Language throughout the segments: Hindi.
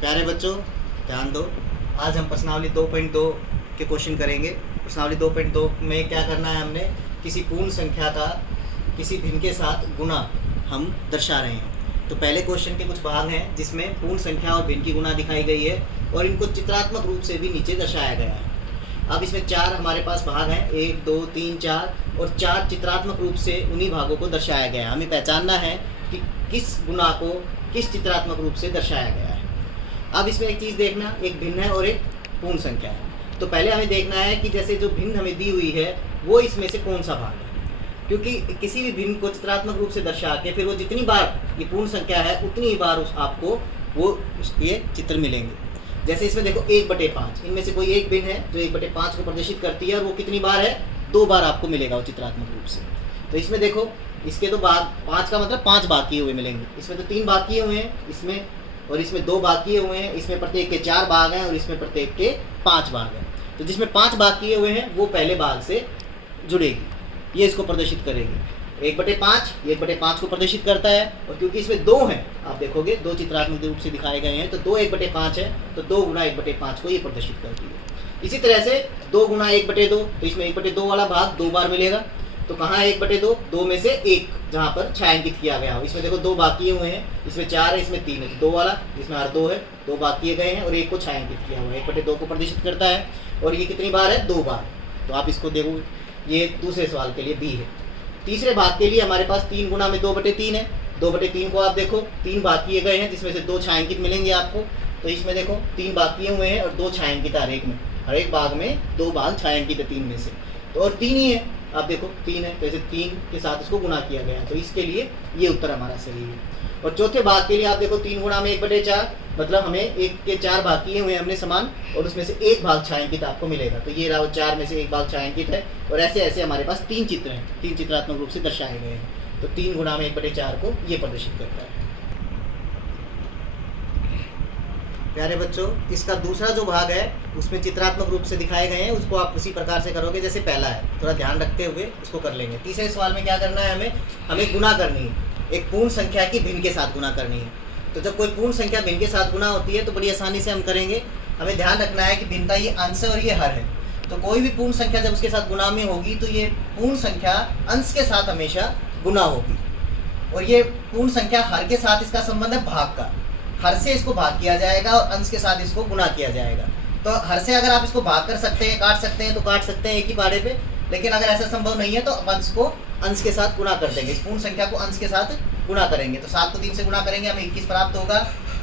प्यारे बच्चों ध्यान दो। आज हम प्रश्नावली 2.2 के क्वेश्चन करेंगे। प्रश्नावली 2.2 में क्या करना है, हमने किसी पूर्ण संख्या का किसी भिन्न के साथ गुणा हम दर्शा रहे हैं। तो पहले क्वेश्चन के कुछ भाग हैं जिसमें पूर्ण संख्या और भिन्न की गुणा दिखाई गई है और इनको चित्रात्मक रूप से भी नीचे दर्शाया गया है। अब इसमें 4 हमारे पास भाग हैं, 1 2 3 4 और 4 चित्रात्मक रूप से उन्हीं भागों को दर्शाया गया है। हमें पहचानना है कि किस गुणा को किस चित्रात्मक रूप से दर्शाया गया है। अब इसमें एक चीज़ देखना, एक भिन्न है और एक पूर्ण संख्या है। तो पहले हमें देखना है कि जैसे जो भिन्न हमें दी हुई है वो इसमें से कौन सा भाग है, क्योंकि किसी भी भिन्न को चित्रात्मक रूप से दर्शा के फिर वो जितनी बार ये पूर्ण संख्या है उतनी ही बार आपको वो ये चित्र मिलेंगे। जैसे इसमें देखो 1/5, इनमें से कोई एक भिन्न है जो 1/5 को प्रदर्शित करती है और वो कितनी बार है, 2 बार आपको मिलेगा वो चित्रात्मक रूप से। तो इसमें देखो इसके तो भाग 5 का मतलब 5 भाग किए हुए मिलेंगे, इसमें तो 3 भाग किए हुए हैं, इसमें और इसमें 2 भाग किए हुए हैं, इसमें प्रत्येक के 4 भाग हैं और इसमें प्रत्येक के 5 भाग हैं। तो जिसमें 5 भाग किए हुए हैं वो पहले भाग से जुड़ेगी, ये इसको प्रदर्शित करेगी। 1/5 ये 1/5 को प्रदर्शित करता है और क्योंकि इसमें 2 हैं, आप देखोगे 2 चित्रात्मक रूप से दिखाए गए हैं, तो 2 1/5 है, तो 2 गुना 1/5 को ये प्रदर्शित करती है। इसी तरह से 2 गुना 1/2, तो इसमें 1/2 वाला भाग 2 बार मिलेगा। तो कहाँ है 1/2? 2 में से 1 जहाँ पर छायांकित किया गया हो। इसमें देखो 2 भाग किए हुए हैं, इसमें 4 है, इसमें 3 है, तो 2 वाला, इसमें हर 2 है, 2 भाग किए गए हैं और 1 को छायांकित किया हुआ है। 1/2 को प्रदर्शित करता है और ये कितनी बार है, 2 बार। तो आप इसको देखो, ये दूसरे सवाल के लिए बी है। तीसरे भाग के लिए हमारे पास 3 गुना में 2/3 है। 2/3 को आप देखो 3 भाग किए गए हैं जिसमें से 2 छायांकित मिलेंगे आपको। तो इसमें देखो 3 भाग किए हुए हैं और 2 छायांकित हर एक में, हर एक भाग में 2 भाग छायांकित है 3 में से, तो और 3 ही है। आप देखो 3 है, तो ऐसे 3 के साथ इसको गुना किया गया, तो इसके लिए ये उत्तर हमारा सही है। और चौथे भाग के लिए आप देखो 3 गुना में 1/4, मतलब हमें 1 के 4 भाग किए हुए हैं हमने समान और उसमें से 1 भाग छायांकित आपको मिलेगा। तो ये रहा 4 में से 1 भाग छायांकित है और ऐसे ऐसे हमारे पास 3 चित्र हैं, 3 चित्रात्मक रूप से दर्शाए गए हैं। तो 3 गुना में 1/4 को ये प्रदर्शित करता है। प्यारे बच्चों, इसका दूसरा जो भाग है उसमें चित्रात्मक रूप से दिखाए गए हैं, उसको आप उसी प्रकार से करोगे जैसे पहला है, थोड़ा ध्यान रखते हुए उसको कर लेंगे। तीसरे सवाल में क्या करना है, हमें गुना करनी है, एक पूर्ण संख्या की भिन्न के साथ गुना करनी है। तो जब कोई पूर्ण संख्या भिन्न के साथ गुना होती है तो बड़ी आसानी से हम करेंगे। हमें ध्यान रखना है कि भिन्न का ये अंश है और ये हर है। तो कोई भी पूर्ण संख्या जब उसके साथ गुना में होगी तो ये पूर्ण संख्या अंश के साथ हमेशा गुना होगी और ये पूर्ण संख्या हर के साथ इसका संबंध है भाग का। हर से इसको भाग किया जाएगा और अंश के साथ इसको गुना किया जाएगा। तो हर से अगर आप इसको भाग कर सकते हैं, काट सकते हैं तो काट सकते हैं एक ही पाड़े पे, लेकिन अगर ऐसा संभव नहीं है तो अंश को अंश के साथ गुना कर देंगे। इस पूर्ण संख्या को अंश के साथ गुना करेंगे तो 7 को 3 से गुना करेंगे, हमें 21 प्राप्त होगा।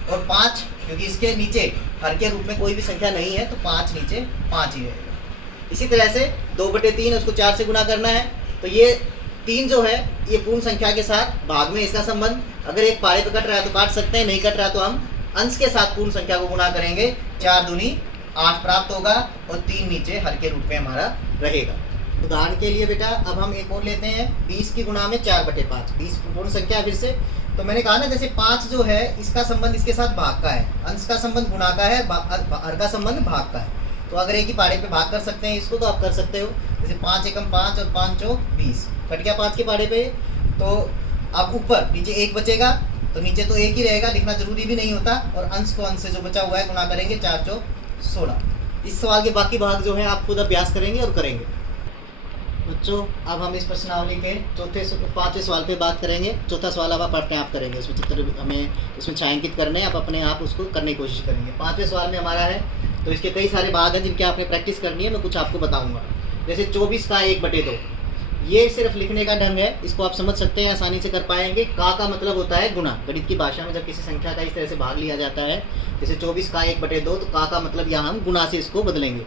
और 5, क्योंकि इसके नीचे हर के रूप में कोई भी संख्या नहीं है तो 5 नीचे 5 ही रहेगा। इसी तरह से 2/3 उसको 4 से गुना करना है, तो ये 3 जो है ये पूर्ण संख्या के साथ भाग में इसका संबंध, अगर एक पारे पे कट रहा है तो काट सकते हैं, नहीं कट रहा तो हम अंश के साथ पूर्ण संख्या को गुना करेंगे। 4 दूनी 8 प्राप्त होगा और 3 नीचे हर के रूप में हमारा रहेगा। उदाहरण के लिए बेटा अब हम एक और लेते हैं, 20 की गुणा में 4/5। 20 पूर्ण संख्या फिर से, तो मैंने कहा ना जैसे 5 जो है इसका संबंध इसके साथ भाग का है, अंश का संबंध गुणा का है, हर का संबंध भाग का है। तो अगर एक ही पारे पे भाग कर सकते हैं इसको तो आप कर सकते हो। जैसे 5 एकम 5 और 5 चौक 20, कट गया 5 के पारे पे, तो अब ऊपर नीचे 1 बचेगा, तो नीचे तो 1 ही रहेगा, लिखना जरूरी भी नहीं होता। और अंश को अंश से जो बचा हुआ है गुना करेंगे, 4 चौक 16। इस सवाल के बाकी भाग जो है आप खुद अभ्यास करेंगे और करेंगे। बच्चों अब हम इस प्रश्नावली के 5वें सवाल पे बात करेंगे। चौथा सवाल अब आप अपने आप करेंगे, उसमें चित्र हमें उसमें छायांकित करने हैं, आप अपने आप उसको करने की कोशिश करेंगे। 5वें सवाल में हमारा है, तो इसके कई सारे भाग हैं जिनके आपने प्रैक्टिस करनी है, मैं कुछ आपको बताऊंगा। जैसे 24 का 1/2, ये सिर्फ लिखने का ढंग है, इसको आप समझ सकते हैं, आसानी से कर पाएंगे। का मतलब होता है गुना। गणित की भाषा में जब किसी संख्या का इस तरह से भाग लिया जाता है, जैसे 24 का 1/2, तो का मतलब यहाँ हम गुना से इसको बदलेंगे।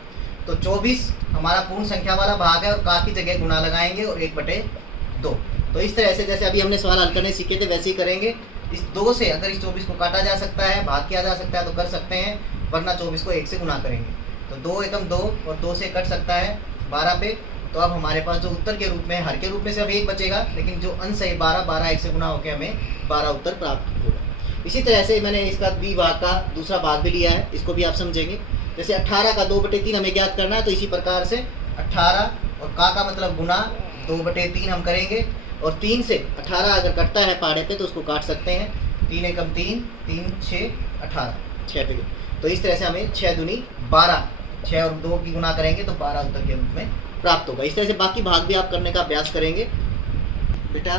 तो 24 हमारा पूर्ण संख्या वाला भाग है और का की जगह गुना लगाएंगे और 1/2। तो इस तरह से जैसे अभी हमने सवाल हल करने सीखे थे वैसे ही करेंगे। इस 2 से अगर इस 24 को काटा जा सकता है, भाग किया जा सकता है तो कर सकते हैं, वरना 24 को 1 से गुना करेंगे। तो 2 एकम 2 और 2 से कट सकता है 12 पे। तो अब हमारे पास जो उत्तर के रूप में, हर के रूप में से अब 1 बचेगा, लेकिन जो अंश है 12 1 से गुना होकर हमें 12 उत्तर प्राप्त होगा। इसी तरह से मैंने इसका द्वि भाग का दूसरा भाग भी लिया है, इसको भी आप समझेंगे। जैसे 18 का 2/3 हमें ज्ञात करना है, तो इसी प्रकार से 18 और का मतलब गुना 2/3 हम करेंगे। और 3 से 18 अगर कटता है पाड़े पे तो उसको काट सकते हैं। 3 एकम 3, 3 6 18। 6 पे, तो इस तरह से हमें 6 दूनी 12, 6 और 2 की गुना करेंगे तो 12 उत्तर के रूप में प्राप्त होगा। इस तरह से बाकी भाग भी आप करने का अभ्यास करेंगे बेटा।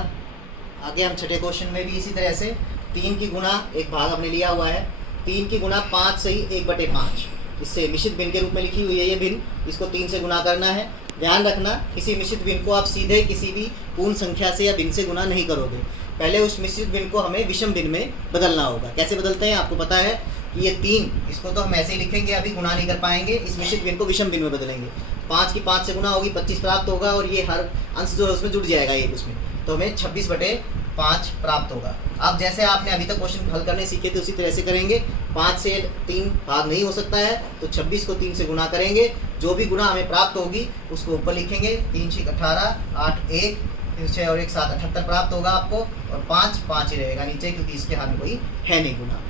आगे हम छठे क्वेश्चन में भी इसी तरह से 3 की गुना एक भाग हमने लिया हुआ है, 3 की गुना 5 सही 1/5, इससे मिश्रित भिन्न के रूप में लिखी हुई है ये भिन्न, इसको 3 से गुना करना है। ध्यान रखना किसी मिश्रित भिन्न को आप सीधे किसी भी पूर्ण संख्या से या भिन्न से गुना नहीं करोगे, पहले उस मिश्रित भिन्न को हमें विषम भिन्न में बदलना होगा। कैसे बदलते हैं आपको पता है कि ये 3, इसको तो हम ऐसे ही लिखेंगे, अभी गुना नहीं कर पाएंगे, इस मिश्रित भिन्न को विषम भिन्न में बदलेंगे। 5 की 5 से गुना होगी 25 प्राप्त होगा, और ये हर अंश जो है उसमें जुड़ जाएगा एक उसमें, तो हमें 26/5 प्राप्त होगा। अब जैसे आपने अभी तक क्वेश्चन हल करने सीखे थे उसी तरह से करेंगे। 5 से 3 भाग नहीं हो सकता है, तो 26 को 3 से गुना करेंगे, जो भी गुना हमें प्राप्त होगी उसको ऊपर लिखेंगे। 3 6 18, 8 1, 6 और 1 7 78 प्राप्त होगा आपको, और 5 5 ही रहेगा नीचे, क्योंकि इसके हाथ में कोई है नहीं गुना।